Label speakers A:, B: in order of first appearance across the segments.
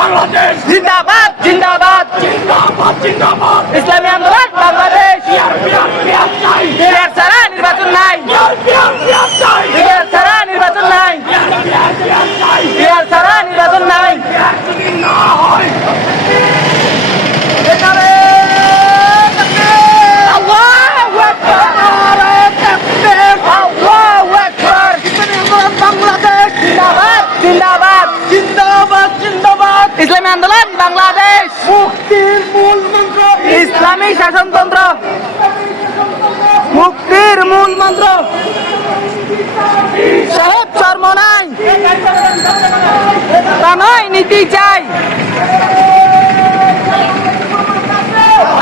A: বাংলাদেশ। জিন্দাবাদ জিন্দাবাদ। জিন্দাবাদ জিন্দাবাদ। ইসলামী আন্দোলন বাংলাদেশ। ছাড়া নির্বাচন নাই। ছাড়া নির্বাচন নাই। ছাড়া নির্বাচন নাই। বাংলাদেশ। জিন্দাবাদ জিন্দাবাদ। জিন্দাবাদ। ইসলামী আন্দোলন বাংলাদেশ। মুক্তির মূল মন্ত্র। ইসলামী শাসনতন্ত্র। মুক্তির মূল মন্ত্র। সাহেব চর্ম নাই। তা নয় নীতি চাই।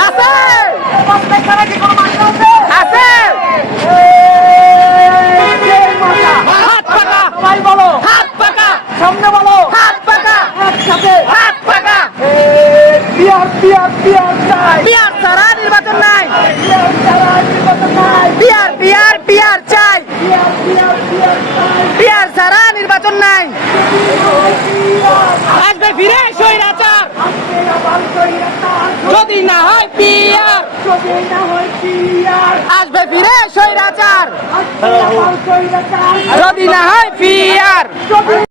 A: আছে। আছে। হাত পাকা। ভাই বলো। হাত পাকা। সামনে বলো। একসাথে হাত পাকা বিয়ার বিয়ার বিয়ার চাই। বিয়ার ছাড়া নির্বাচন নাই। বিয়ার বিয়ার বিয়ার চাই। বিয়ার ছাড়া নির্বাচন নাই। আসবে ফিরে স্বৈরাচার। যদি না হয় পিয়ার আসবে ফিরে স্বৈরাচার। যদি না হয় পিয়ার